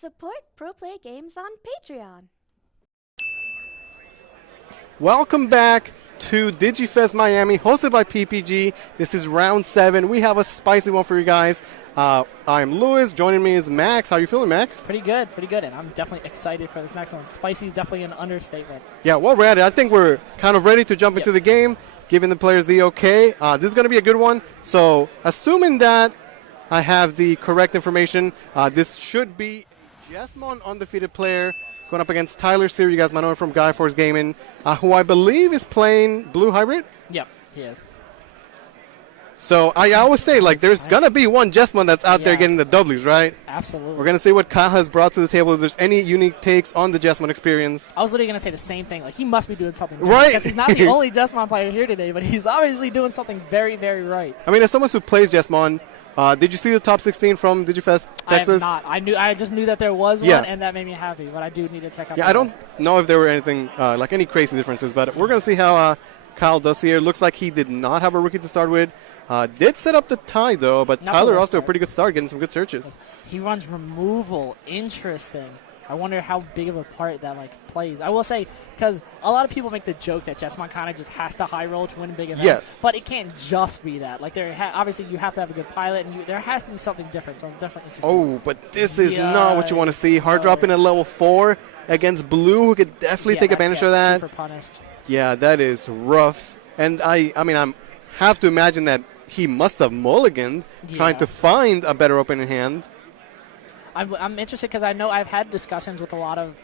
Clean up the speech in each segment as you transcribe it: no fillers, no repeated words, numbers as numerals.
Support Pro Play Games on Patreon. Welcome back to DigiFest Miami, hosted by PPG. This is round 7. We have a spicy one for you guys. I'm Louis. Joining me is Max. How you feeling, Max? Pretty good. And I'm definitely excited for this next one. Spicy is definitely an understatement. Yeah, well, we're at it. I think we're kind of ready to jump into the game, giving the players the okay. This is going to be a good one. So, assuming that I have the correct information, this should be Jesmon, undefeated player, going up against Tyler Sear. You guys might know him from Guy Force Gaming, who I believe is playing Blue Hybrid. Yep, he is. So I always say, like, there's going to be one Jesmon that's out there getting the W's, right? Absolutely. We're going to see what Kyle has brought to the table, if there's any unique takes on the Jesmon experience. I was literally going to say the same thing. Like, he must be doing something right. Because he's not the only Jesmon player here today, but he's obviously doing something very, very right. I mean, as someone who plays Jesmon, did you see the top 16 from DigiFest Texas? I have not. I just knew that there was one, and that made me happy. But I do need to check out. Yeah, I don't know if there were anything like any crazy differences, but we're gonna see how Kyle does here. Looks like he did not have a rookie to start with. Did set up the tie though, but Tyler off to a pretty good start, getting some good searches. He runs removal. Interesting. I wonder how big of a part that plays. I will say, because a lot of people make the joke that Jesmon kind of just has to high roll to win big events. Yes. But it can't just be that. Like obviously you have to have a good pilot, and there has to be something different. So I'm definitely interested. Oh, but this is not what you want to see. Hard dropping at level 4 against Blue, who could definitely take advantage of that. Super punished. Yeah, that is rough. And I mean, I have to imagine that he must have mulliganed trying to find a better opening hand. I'm interested because I know I've had discussions with a lot of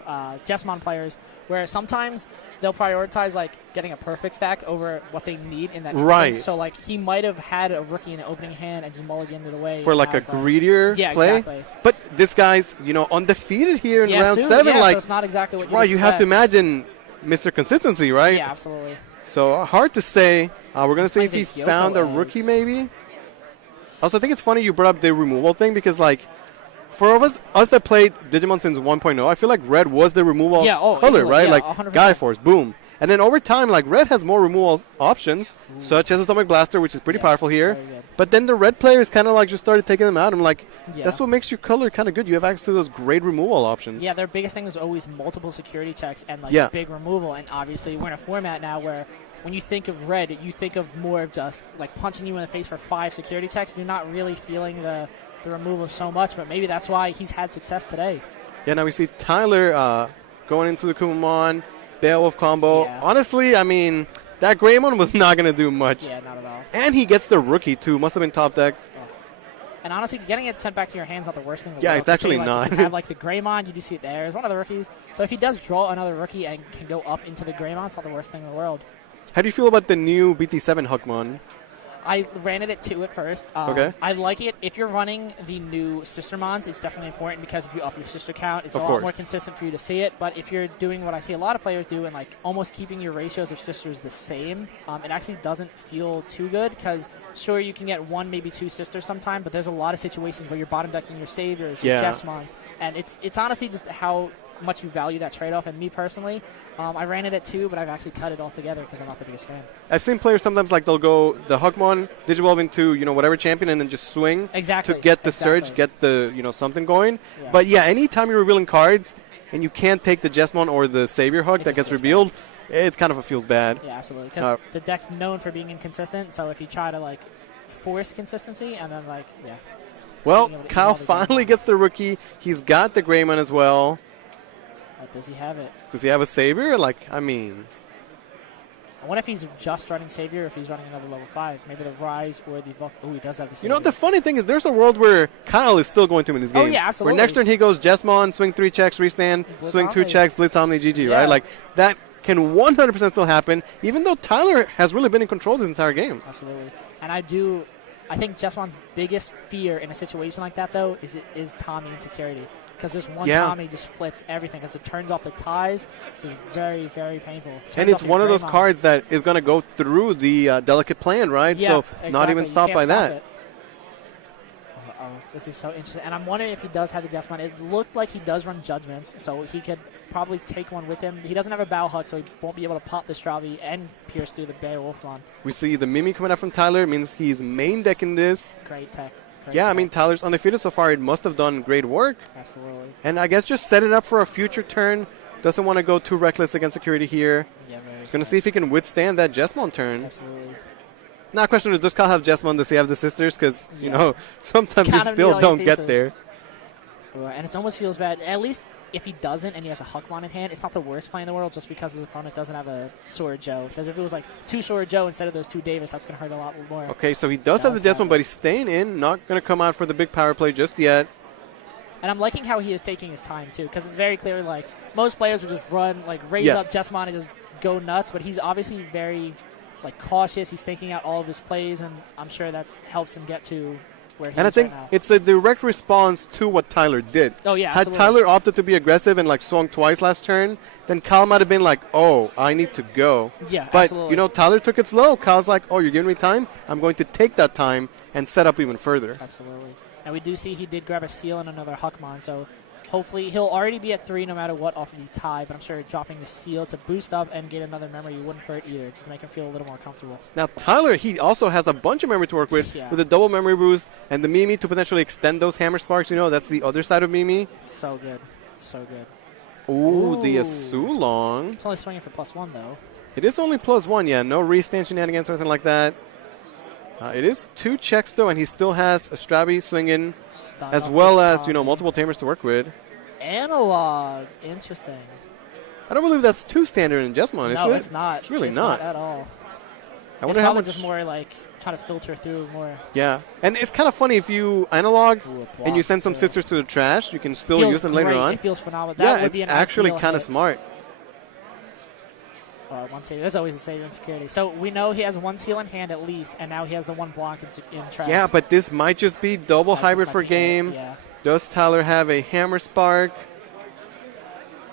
Jesmon players where sometimes they'll prioritize getting a perfect stack over what they need in that instance. Right. So he might have had a rookie in an opening hand and just mulliganed it away for a greedier play. Exactly. But this guy's undefeated here in round 7. So it's not exactly what you right. You have to imagine Mr. Consistency, right? Yeah, absolutely. So hard to say. We're gonna see if he found a rookie maybe. Also, I think it's funny you brought up the removal thing because for us that played Digimon since 1.0, I feel like red was the removal color, easily, right? 100%. Guy Force, boom. And then over time, red has more removal options, such as Atomic Blaster, which is pretty powerful here. But then the red players kind of just started taking them out. I'm like, that's what makes your color kind of good. You have access to those great removal options. Yeah, their biggest thing was always multiple security checks and big removal. And obviously, we're in a format now where when you think of red, you think of more of just punching you in the face for 5 security checks. You're not really feeling the removal so much, but maybe that's why he's had success today. Yeah, now we see Tyler going into the Kumamon, Beowulf combo. Yeah. Honestly, I mean, that Greymon was not going to do much. Yeah, not at all. And he gets the rookie, too. Must have been top decked. Yeah. And honestly, getting it sent back to your hands is not the worst thing in the world. Yeah, it's actually not. You have the Greymon, you do see it there. It's one of the rookies. So if he does draw another rookie and can go up into the Greymon, it's not the worst thing in the world. How do you feel about the new BT7 Huckmon? I ran it at 2 at first. Okay. I like it. If you're running the new sister mons, it's definitely important because if you up your sister count, it's a lot more consistent for you to see it. But if you're doing what I see a lot of players do and almost keeping your ratios of sisters the same, it actually doesn't feel too good because sure you can get 1, maybe 2 sisters sometime, but there's a lot of situations where you're bottom decking your saviors, your Jesmons, and it's honestly just how much you value that trade-off. And me personally, I ran it at 2, but I've actually cut it altogether because I'm not the biggest fan. I've seen players sometimes they'll go the Huckmon, Digivolve into whatever champion, and then just swing to get the surge, get the something going. Yeah. But yeah, anytime you're revealing cards and you can't take the Jesmon or the Savior Hug that gets revealed, it's kind of feels bad. Yeah, absolutely. Because the deck's known for being inconsistent, so if you try to force consistency and then well, Kyle finally gets the rookie. He's got the Greymon as well. Does he have it? Does he have a Savior? I mean, I wonder if he's just running Savior or if he's running another level 5. Maybe the Rise or the Buck. Oh, he does have the Savior. The funny thing is there's a world where Kyle is still going to win this game. Oh, yeah, absolutely. Where next turn he goes Jesmon, swing 3 checks, restand, swing 2 checks, Blitz Omni, GG, right? That can 100% still happen, even though Tyler has really been in control this entire game. Absolutely. And I think Jesmon's biggest fear in a situation like that, though, is Tommy insecurity. Because this one Tommy just flips everything because it turns off the ties. This is very, very painful. And it's one of those cards that is going to go through the delicate plan, right? Yeah, so exactly. not even stopped by that. This is so interesting. And I'm wondering if he does have the Jesmon. It looked like he does run Judgments, so he could probably take one with him. He doesn't have a Bow Hug, so he won't be able to pop the Stravi and pierce through the Beowulf one. We see the Mimi coming out from Tyler. It means he's main decking this. Great tech. Yeah, I mean, Tyler's undefeated so far. It must have done great work. Absolutely. And I guess just set it up for a future turn. Doesn't want to go too reckless against security here. Yeah, very He's going to see if he can withstand that Jesmon turn. Absolutely. Now, the question is, does Kyle have Jesmon? Does he have the sisters? Because, you Yeah. know, sometimes you still don't get there. And it almost feels bad. At least if he doesn't and he has a Huckmon in hand, it's not the worst play in the world just because his opponent doesn't have a Sword Joe. Because if it was like 2 Sword Joe instead of those 2 Davis, that's going to hurt a lot more. Okay, so he does have the Jesmon, but he's staying in. Not going to come out for the big power play just yet. And I'm liking how he is taking his time, too, because it's very clear, like, most players will just run, like, raise up Jesmon and just go nuts, but he's obviously very, like, cautious. He's thinking out all of his plays, and I'm sure that helps him get to where he is. And I think right now. it's a direct response to what Tyler did. Oh, yeah, Had absolutely. Tyler opted to be aggressive and, like, swung twice last turn, then Kyle might have been like, oh, I need to go. Yeah, But, absolutely. you know, Tyler took it slow. Kyle's like, oh, you're giving me time? I'm going to take that time and set up even further. Absolutely. And we do see he did grab a seal and another Huckmon, so hopefully he'll already be at 3 no matter what off of the tie, but I'm sure dropping the seal to boost up and get another memory wouldn't hurt either, just to make him feel a little more comfortable. Now, Tyler, he also has a bunch of memory to work with a double memory boost and the Mimi to potentially extend those hammer sparks. You know, that's the other side of Mimi. So good. So good. Ooh, the Asulong. It's only swinging for +1, though. It is only +1, yeah. No restand shenanigans or anything like that. It is 2 checks, though, and he still has a Strabi swinging, as well as, you know, multiple tamers to work with. Analog. Interesting. I don't believe that's too standard in Jesmon, is it? No, it's not. It's really it's not. at all. I wonder how much. Just more like trying to filter through more. Yeah, and it's kind of funny if you analog and you send some too. sisters to the trash, you can still use them later on. It feels phenomenal. Yeah, it's actually kind of smart. One save. There's always a save in security. So we know he has 1 seal in hand at least, and now he has the 1 block in trash. Yeah, but this might just be double hybrid for game. Yeah. Does Tyler have a hammer spark?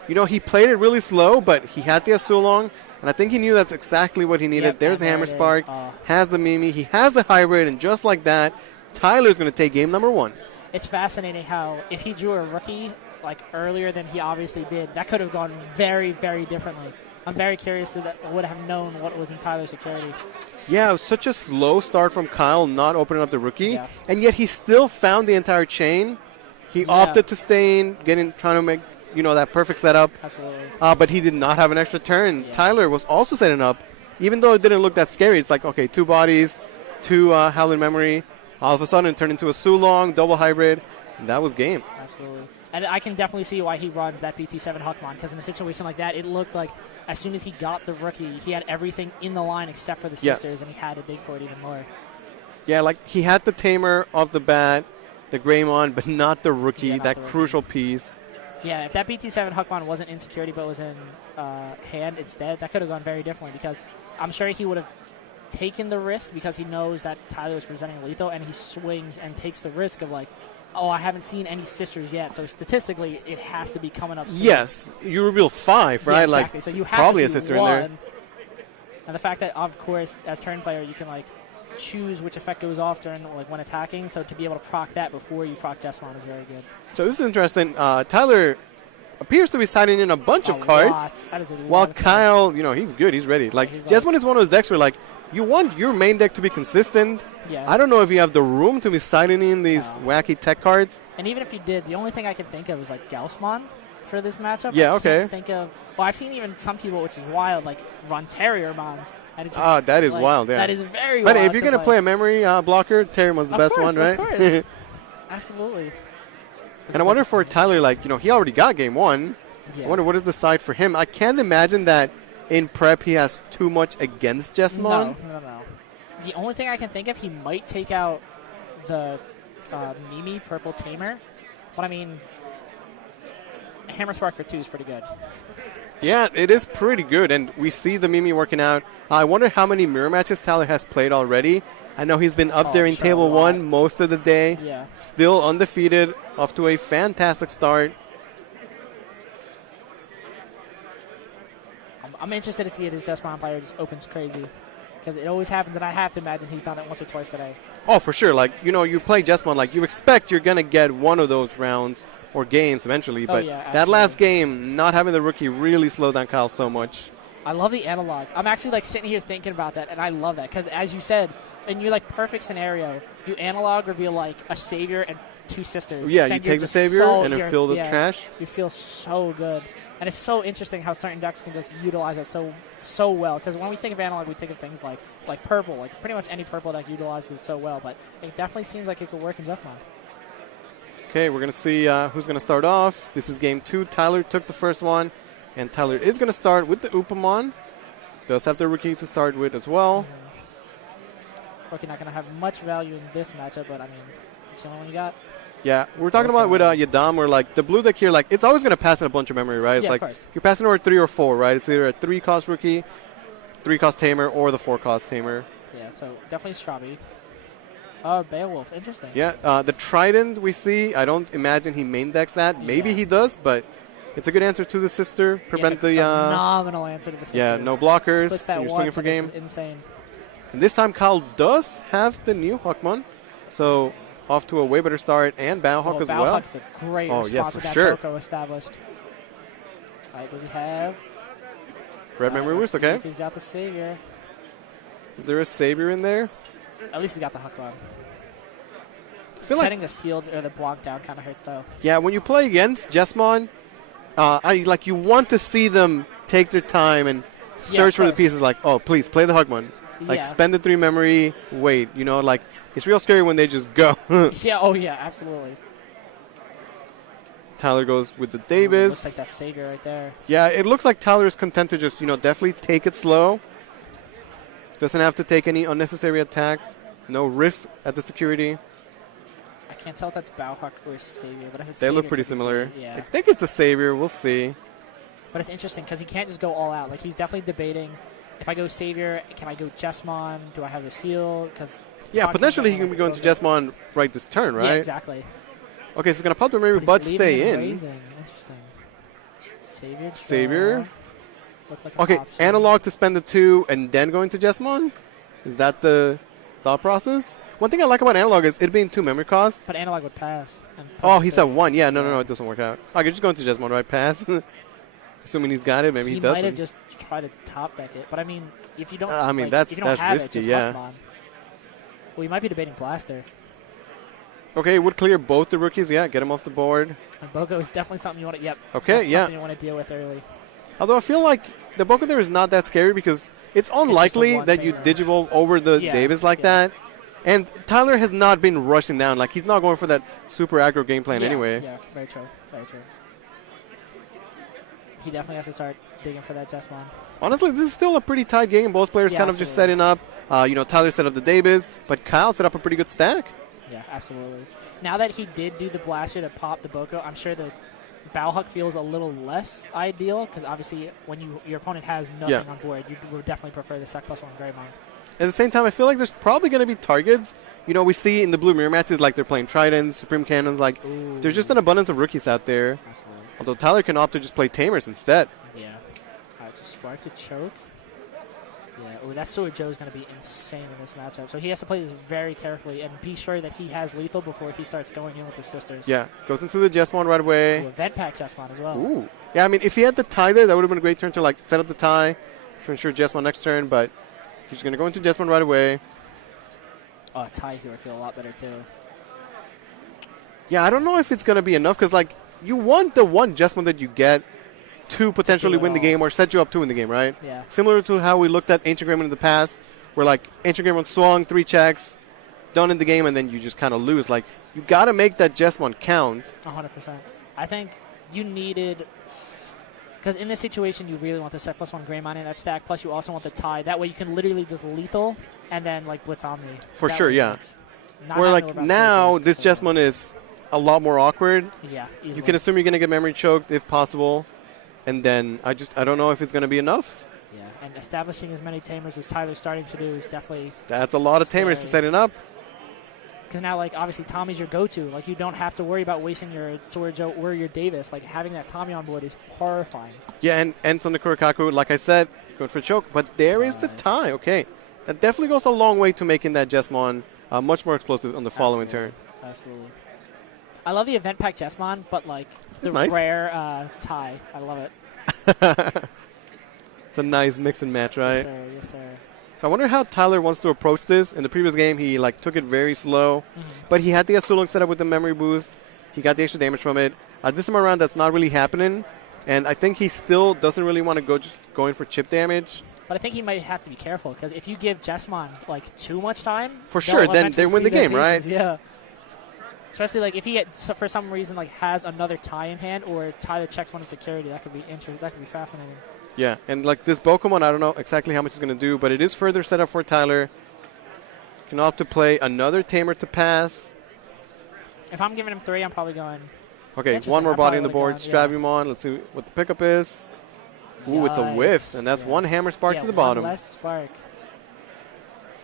You know, he played it really slow, but he had the Asulong, and I think he knew that's exactly what he needed. Yep, There's the hammer it spark, is. has the Mimi, he has the hybrid, and just like that, Tyler's going to take game number 1. It's fascinating how if he drew a rookie like earlier than he obviously did, that could have gone very, very differently. I'm very curious to would have known what was in Tyler's security. Yeah, it was such a slow start from Kyle not opening up the rookie, and yet he still found the entire chain. He opted to stay in, trying to make, you know, that perfect setup. Absolutely. But he did not have an extra turn. Tyler was also setting up, even though it didn't look that scary. It's like, okay, 2 bodies, 2 Howling Memory. All of a sudden, it turned into a Sulong, double hybrid, and that was game. Absolutely. And I can definitely see why he runs that BT7 Huckmon, because in a situation like that, it looked like as soon as he got the rookie, he had everything in the line except for the sisters, and he had to dig for it even more. Yeah, like he had the Tamer off the bat, the Greymon, but not the rookie, that crucial piece. Yeah, if that BT7 Huckmon wasn't in security but was in hand instead, that could have gone very differently, because I'm sure he would have taken the risk because he knows that Tyler is presenting lethal, and he swings and takes the risk of like, oh, I haven't seen any sisters yet, so statistically it has to be coming up soon. Yes, you reveal 5, right? Yeah, exactly. Like so you have probably to a see sister 1. in there. And the fact that, of course, as turn player, you can like choose which effect goes off during like when attacking. So to be able to proc that before you proc Jesmon is very good. So this is interesting. Tyler appears to be siding in a bunch of cards, That is a lot while of Kyle, cards. you know, he's good, he's ready. Like He's Jesmon is one of those decks where like you want your main deck to be consistent. Yeah. I don't know if you have the room to be siding in these wacky tech cards. And even if you did, the only thing I can think of is like Gaussmon for this matchup. Yeah, I okay. can't think of. Well, I've seen even some people, which is wild, like run Terrier Mons. And it's That is like, wild, yeah. That is very but wild. if you're going to play a memory blocker, Terriermon's the best one, right? Of course. Absolutely. And I wonder for Tyler, like, you know, he already got game 1. Yeah. I wonder what is the side for him. I can't imagine that in prep he has too much against Jesmon. No. The only thing I can think of, he might take out the Mimi Purple Tamer. But I mean, Hammer Spark for 2 is pretty good. Yeah, it is pretty good, and we see the Mimi working out. I wonder how many mirror matches Tyler has played already. I know he's been up there in Table 1 most of the day. Yeah. Still undefeated, off to a fantastic start. I'm interested to see if this Jesmon player just opens crazy. Because it always happens, and I have to imagine he's done it once or twice today. Oh, for sure. Like, you know, you play Jesmon, like, you expect you're going to get one of those rounds or games eventually. But that last game, not having the rookie really slowed down Kyle so much. I love the analog. I'm actually, like, sitting here thinking about that, and I love that. Because, as you said, in your like perfect scenario, you analog reveal like a savior and 2 sisters. Yeah, then you take the just savior so, and then fill the trash. You feel so good. And it's so interesting how certain decks can just utilize it so well. Because when we think of analog, we think of things like purple. Like pretty much any purple deck utilizes so well. But it definitely seems like it could work in Jesmon. Okay, we're going to see who's going to start off. This is game 2. Tyler took the first one. And Tyler is going to start with the Upamon. Does have the rookie to start with as well. Rookie not going to have much value in this matchup, but I mean, it's the only one you got. Yeah, we're talking about with Yadam, where like the blue deck here, like it's always going to pass in a bunch of memory, right? It's yeah, like of course. you're passing over 3 or 4, right? It's either a 3-cost rookie, 3-cost tamer, or the 4-cost tamer. Yeah, so definitely Strabi. Oh, Beowulf, interesting. Yeah, the Trident we see, I don't imagine he main decks that. Maybe he does, but it's a good answer to the sister. Prevent the phenomenal answer to the sister. Yeah, no blockers. Flicks that you're swinging for game. Insane. And this time Kyle does have the new Huckmon, so off to a way better start, and Bowhawk as well. Bowhawk's a great response with that Coco established. All right, does he have? Red Memory Boost, okay. He's got the Savior. Is there a Savior in there? At least he's got the Huckmon. Setting the sealed or the block down kind of hurts though. Yeah, when you play against Jesmon, you want to see them take their time and search for the pieces. Like, oh, please play the Huckmon. Like, spend the 3 memory. Wait, like it's real scary when they just go. Yeah. Oh yeah, absolutely. Tyler goes with the Davis. Looks like that Savior right there. Yeah, it looks like Tyler is content to just definitely take it slow. Doesn't have to take any unnecessary attacks. No risk at the security. I can't tell if that's Bowhawk or Savior, but if it's they Savior, look pretty similar. Yeah. I think it's a Savior. We'll see. But it's interesting because he can't just go all out. Like he's definitely debating. If I go Savior, can I go Jesmon? Do I have the seal? Because potentially he can be going to Jesmon right this turn, right? Yeah, exactly. Okay, so he's gonna pop the memory, but stay in. Interesting. Savior. Like okay, analog to spend the 2 and then going to Jesmon. Is that the thought process? One thing I like about analog is it being 2 memory costs. But analog would pass. Oh, he's at 1. Yeah, no, it doesn't work out. Okay, just going to Jesmon, right? Pass. Assuming he's got it, maybe he doesn't. He might have just tried to top deck it. But I mean, if you don't, that's risky. Yeah. Well, you might be debating Blaster. Okay, would clear both the rookies. Yeah, get him off the board. And Boko is definitely something you want to. Yep. Okay, something you want to deal with early. Although I feel like the Boko there is not that scary because it's unlikely that you Digivolve over the Davis like that. And Tyler has not been rushing down. Like, he's not going for that super aggro game plan anyway. Yeah, very true. Very true. He definitely has to start digging for that Jesmon. Honestly, this is still a pretty tight game. Both players kind of just setting up. Tyler set up the Davis, but Kyle set up a pretty good stack. Yeah, absolutely. Now that he did do the Blaster to pop the Boko, I'm sure the Bowhawk feels a little less ideal because obviously when your opponent has nothing on board, you would definitely prefer the Sec +1 Greymon. At the same time, I feel like there's probably going to be targets. We see in the blue mirror matches, like they're playing Tridents, Supreme Cannons. Like, there's just an abundance of rookies out there. Absolutely. Although Tyler can opt to just play Tamers instead. Yeah. All right, so Spark to choke. Yeah, that Sword Joe is going to be insane in this matchup. So he has to play this very carefully and be sure that he has lethal before he starts going in with the sisters. Yeah, goes into the Jesmon right away. Event Pack Jesmon as well. Ooh. Yeah, I mean, if he had the tie there, that would have been a great turn to like set up the tie to ensure Jesmon next turn, but he's going to go into Jesmon right away. Oh, tie here would feel a lot better too. Yeah, I don't know if it's going to be enough because, like, you want the one Jesmon that you get to potentially win the game or set you up to win the game, right? Yeah. Similar to how we looked at Ancient Greymon in the past, where, like, Ancient Greymon swung, 3 checks, done in the game, and then you just kind of lose. Like, you got to make that Jesmon count. 100%. I think you needed... Because in this situation, you really want the Sec +1 Greymon in that stack, plus you also want the tie. That way you can literally just lethal and then, like, blitz on me. For sure, yeah. Where, like, now this Jesmon is a lot more awkward. Yeah, easily. You can assume you're going to get memory choked if possible. And then I don't know if it's going to be enough. Yeah, and establishing as many Tamers as Tyler's starting to do is definitely... That's a lot of Tamers to set it up. Because now, like, obviously Tommy's your go-to. Like, you don't have to worry about wasting your Sword Joe or your Davis. Like, having that Tommy on board is horrifying. Yeah, and ends on the Kurikaku, like I said, going for a choke. But there is the tie. Okay. That definitely goes a long way to making that Jesmon much more explosive on the following turn. Absolutely. I love the event pack Jesmon, but, like, the rare tie. I love it. It's a nice mix and match, right? Yes, sir. Yes, sir. I wonder how Tyler wants to approach this. In the previous game, he like took it very slow, but he had the Azulung set up with the memory boost. He got the extra damage from it. This time around, that's not really happening, and I think he still doesn't really want to go just going for chip damage. But I think he might have to be careful because if you give Jesmon like too much time, for sure, then they win the game, right? Yeah. Especially like if he for some reason like has another tie in hand or Tyler checks one in security, that could be That could be fascinating. Yeah, and like this Pokemon, I don't know exactly how much it's going to do, but it is further set up for Tyler. Can opt to play another Tamer to pass. If I'm giving him 3, I'm probably going. Okay, one more body on the board. Stravumon. Let's see what the pickup is. Ooh, it's a whiff, and that's one Hammer Spark to the bottom. Less spark.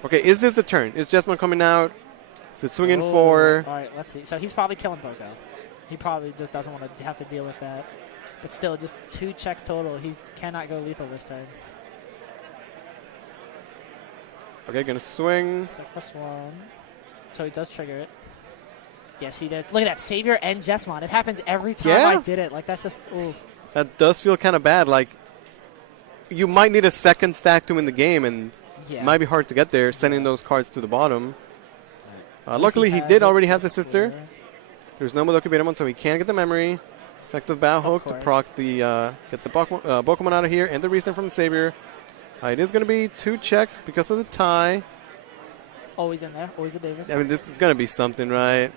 Okay, is this the turn? Is Jesmon coming out? Is it swinging for? All right, let's see. So he's probably killing Boko. He probably just doesn't want to have to deal with that. But still, just 2 checks total. He cannot go lethal this turn. Okay, gonna swing. So first one. So he does trigger it. Yes, he does. Look at that, Savior and Jesmon. It happens every time I did it. Like that's just ooh. That does feel kind of bad. Like you might need a second stack to win the game, and it might be hard to get there. Sending those cards to the bottom. Luckily, he did already have the sister. There's no Modoka so he can't get the memory. Effective bow hook to proc the get the Pokemon out of here and the reason from the Savior. It is going to be 2 checks because of the tie. Always in there. Always a Davis. I mean, this is going to be something, right?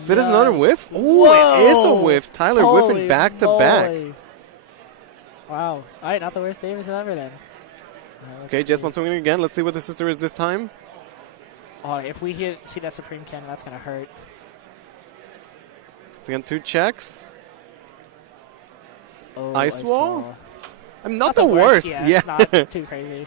So it is another whiff? Ooh, it is a whiff. Tyler whiffing back to back. Wow. All right, not the worst Davis ever then. Okay, Jesmon swinging again. Let's see what the sister is this time. Oh, if we see that Supreme Cannon, that's going to hurt. It's again 2 checks. Oh, Ice Wall? I mean, not the worst. Yeah. Not too crazy.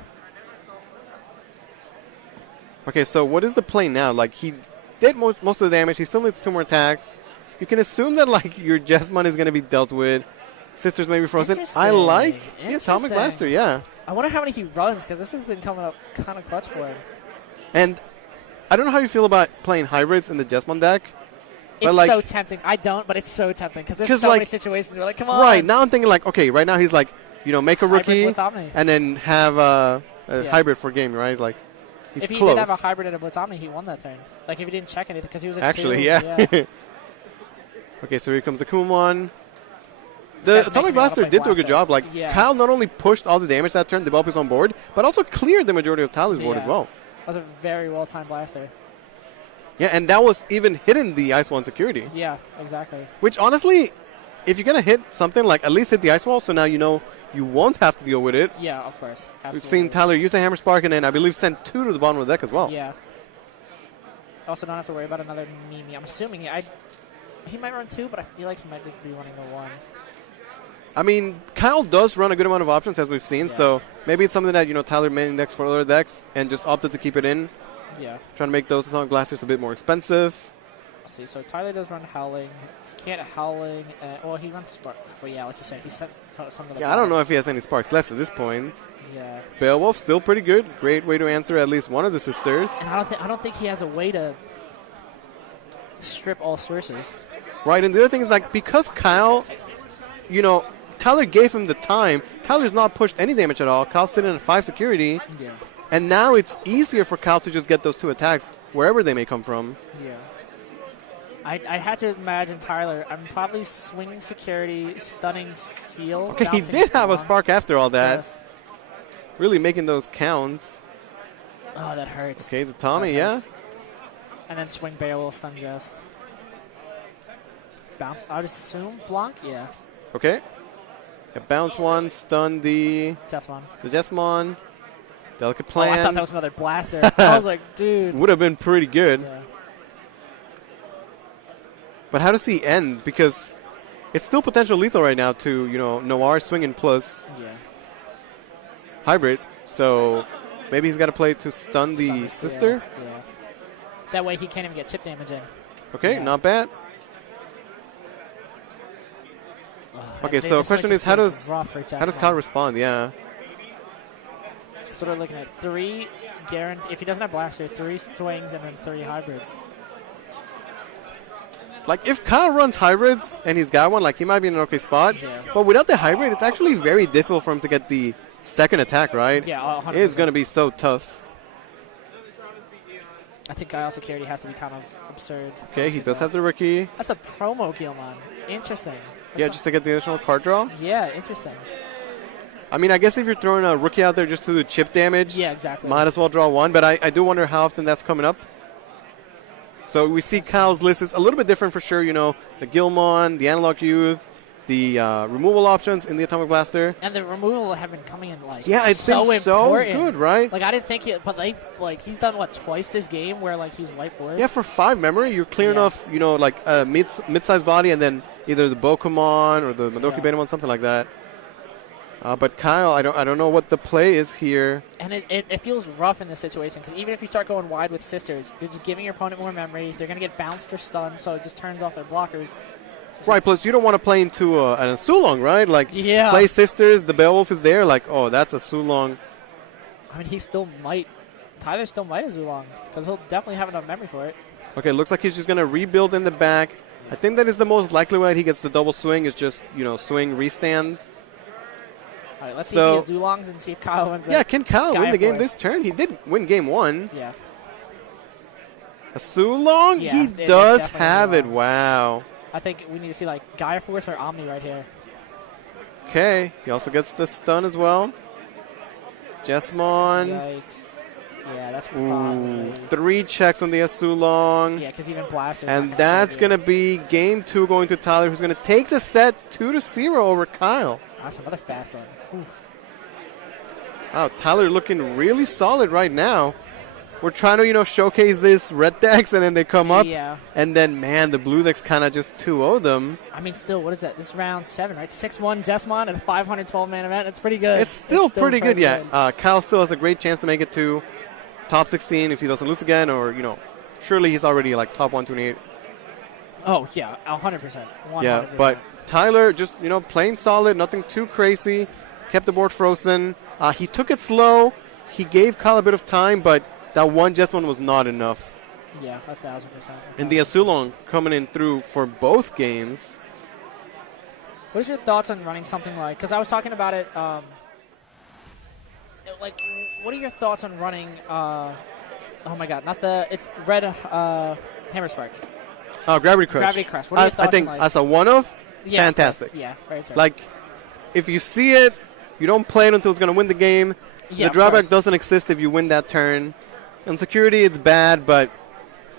Okay, so what is the play now? Like, he did most of the damage. He still needs 2 more attacks. You can assume that, like, your Jesmon is going to be dealt with. Sisters may be frozen. I like the Atomic Blaster, yeah. I wonder how many he runs, because this has been coming up kind of clutch for him. And I don't know how you feel about playing hybrids in the Jesmon deck. It's like, so tempting. I don't, but it's so tempting, because there's so many situations where, like, come on. Right, now I'm thinking, like, okay, right now he's like, you know, make a rookie and then have a hybrid for game, right? Like, he's if he close. did have a hybrid and a Blitz Omni, he won that turn. Like, if he didn't check anything, because he was at Actually, 2. yeah. Okay, so here comes the Kumon. The Atomic Blaster did do a good job. Like, Kyle not only pushed all the damage that turn, developed his own board, but also cleared the majority of Tyler's board as well. That was a very well-timed blaster. Yeah, and that was even hitting the Ice Wall in security. Yeah, exactly. Which, honestly, if you're going to hit something, like, at least hit the Ice Wall, so now you know you won't have to deal with it. Yeah, of course. Absolutely. We've seen Tyler use a Hammer Spark and then, I believe, send 2 to the bottom of the deck as well. Yeah. Also, don't have to worry about another Mimi. I'm assuming he might run 2, but I feel like he might just be running the 1. I mean, Kyle does run a good amount of options, as we've seen, so maybe it's something that, you know, Tyler may index for other decks and just opted to keep it in. Yeah. Trying to make those Atomic Blasters a bit more expensive. Let's see, so Tyler does run Howling. He can't Howling. Well, he runs Spark. But yeah, like you said, he sent some of the. Yeah, I don't know if he has any sparks left at this point. Yeah. Beowulf still pretty good. Great way to answer at least one of the sisters. And I don't think he has a way to strip all sources. Right, and the other thing is, like, because Kyle, you know, Tyler gave him the time. Tyler's not pushed any damage at all. Kyle's sitting at 5 security. Yeah. And now it's easier for Kyle to just get those 2 attacks wherever they may come from. Yeah. I had to imagine Tyler. I'm probably swinging security, stunning seal. Okay, he did have a spark after all that. Yes. Really making those count. Oh, that hurts. Okay, the Tommy, yeah. And then swing Beowulf, stun Jess. Bounce, I would assume Blanc, yeah. Okay. Yeah, bounce 1, stun the Jesmon. The Jesmon. Delicate Plan. Oh, I thought that was another blaster. I was like, dude. Would have been pretty good. Yeah. But how does he end? Because it's still potential lethal right now to, you know, Noir swinging plus hybrid. So maybe he's got to play to stun the sister. Yeah. That way he can't even get chip damage in. Okay, not bad. Okay, so the question is, how does Kyle respond? Yeah. So we're looking at 3 guaranteed. If he doesn't have blaster, 3 swings and then 3 hybrids. Like, if Kyle runs hybrids and he's got one, like, he might be in an okay spot. Yeah. But without the hybrid, it's actually very difficult for him to get the second attack, right? Yeah, 100%. It's going to be so tough. I think Guile security has to be kind of absurd. Okay, he does have the rookie. That's the promo Gilmon. Interesting. Yeah, just to get the additional card draw. Yeah, interesting. I mean, I guess if you're throwing a rookie out there just to do chip damage, yeah, exactly. Might as well draw one. But I do wonder how often that's coming up. So we see Kyle's list is a little bit different for sure. You know, the Gilmon, the Analog Youth, the removal options in the Atomic Blaster. And the removal have been coming in like it's so been so important. good, right? Like I didn't think it, but like he's done what twice this game where like he's white blue. Yeah, for 5 memory, you're clearing off, you know, like a mid-sized body and then either the Bokumon or the Madoki Betamon, something like that. But Kyle, I don't know what the play is here. And it feels rough in this situation because even if you start going wide with sisters, you're just giving your opponent more memory. They're going to get bounced or stunned, so it just turns off their blockers. Right, plus you don't want to play into an Sulong, right? Like, play sisters, the Beowulf is there, like, oh, that's a Sulong. I mean, Tyler still might have Zulong because he'll definitely have enough memory for it. Okay, looks like he's just going to rebuild in the back. I think that is the most likely way he gets the double swing is just, you know, swing, restand. All right, let's see if he has Zulongs and see if Kyle wins. Yeah, can Kyle win the game this turn? He did win game 1. Yeah. A Sulong? Yeah, he does have it. Wow. I think we need to see like Gaia Force or Omni right here. Okay, he also gets the stun as well. Jesmon. Yikes. Yeah, that's probably... 3 checks on the Sulong. Yeah, because even Blaster. And that's going to be game 2 going to Tyler, who's going to take the set 2-0 over Kyle. That's another fast one. Oof. Wow, Tyler looking really solid right now. We're trying to, you know, showcase this red decks, and then they come up. Yeah. And then, man, the blue decks kind of just 2-0 them. I mean, still, what is that? This is round 7, right? 6-1 Jesmon at a 512-man event. That's pretty good. It's still pretty good, yeah. Kyle still has a great chance to make it to top 16 if he doesn't lose again, or, you know, surely he's already, like, top 128. Oh, yeah, 100%. 100%. Yeah, but Tyler just, you know, playing solid, nothing too crazy. Kept the board frozen. He took it slow. He gave Kyle a bit of time, but that one Jesmon was not enough. Yeah, 1,000%. And the Sulong coming in through for both games. What is your thoughts on running something like, because I was talking about it, like, what are your thoughts on running, oh my god, it's red Hammer Spark. Oh, Gravity Crush. Gravity Crush. What are your thoughts I think on, like, as a one-off, fantastic. Yeah, very true. Like, if you see it, you don't play it until it's going to win the game. Yeah, the drawback doesn't exist if you win that turn. On security, it's bad, but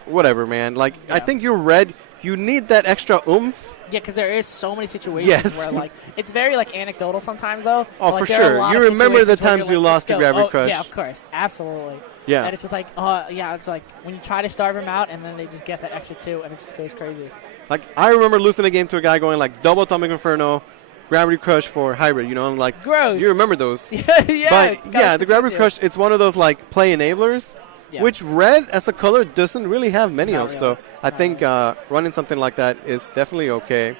whatever, man. Like, I think you're red. You need that extra oomph. Yeah, because there is so many situations where, like, it's very, like, anecdotal sometimes, though. Oh, like, for sure. You remember the times you lost to Gravity Crush. Yeah, of course. Absolutely. Yeah. And it's just like, it's like when you try to starve them out, and then they just get that extra 2, and it just goes crazy. Like, I remember losing a game to a guy going, like, double Atomic Inferno, Gravity Crush for hybrid, you know? I'm like, gross. You remember those. Yeah. But, yeah, the Gravity Crush, it's one of those, like, play enablers. Yeah. Which red as a color doesn't really have many of. Really. So I think running something like that is definitely okay.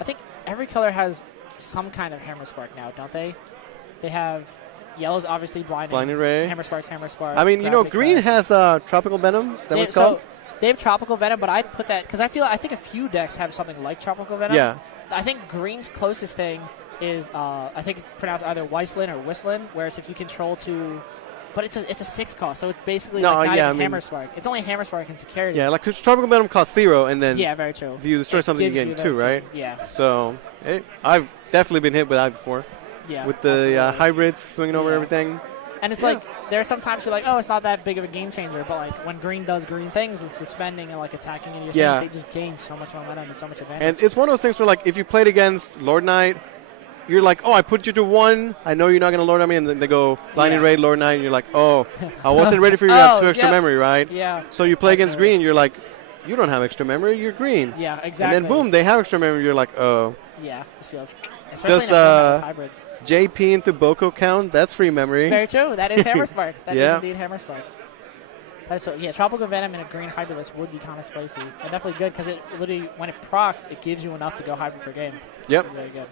I think every color has some kind of Hammer Spark now, don't they? They have yellow's obviously Blinding Ray. Hammer Spark. I mean, you know, green has Tropical Venom. Is that what it's called? They have Tropical Venom, but I'd put that because I think a few decks have something like Tropical Venom. Yeah. I think green's closest thing is I think it's pronounced either Weislin or Whistling, whereas if you control to... But it's a 6 cost, so it's basically Hammer Spark. It's only Hammer Spark and security. Yeah, like because Tropical Venom costs 0, and then very true. If you destroy something, you gain 2, right? Yeah. So I've definitely been hit with that before. Yeah. With the hybrids swinging over everything. And it's like there are some times you're like, oh, it's not that big of a game changer, but like when green does green things with suspending and like attacking in your things, they just gain so much momentum and so much advantage. And it's one of those things where like if you played against Lord Knight. You're like, oh, I put you to 1. I know you're not going to Lord on me. And then they go Blinding Raid, Lord Knight. And you're like, oh, I wasn't ready for you to have 2 extra memory, right? Yeah. So you play against green. You're like, you don't have extra memory. You're green. Yeah, exactly. And then, boom, they have extra memory. You're like, oh. Yeah, this feels. Does hybrids. JP into Boko count? That's free memory. Very true. That is Hammer Spark. That is indeed Hammer Spark. So, Tropical Venom in a green hybridless would be kind of spicy. And definitely good because it literally, when it procs, it gives you enough to go hybrid for game. Yep. Very good.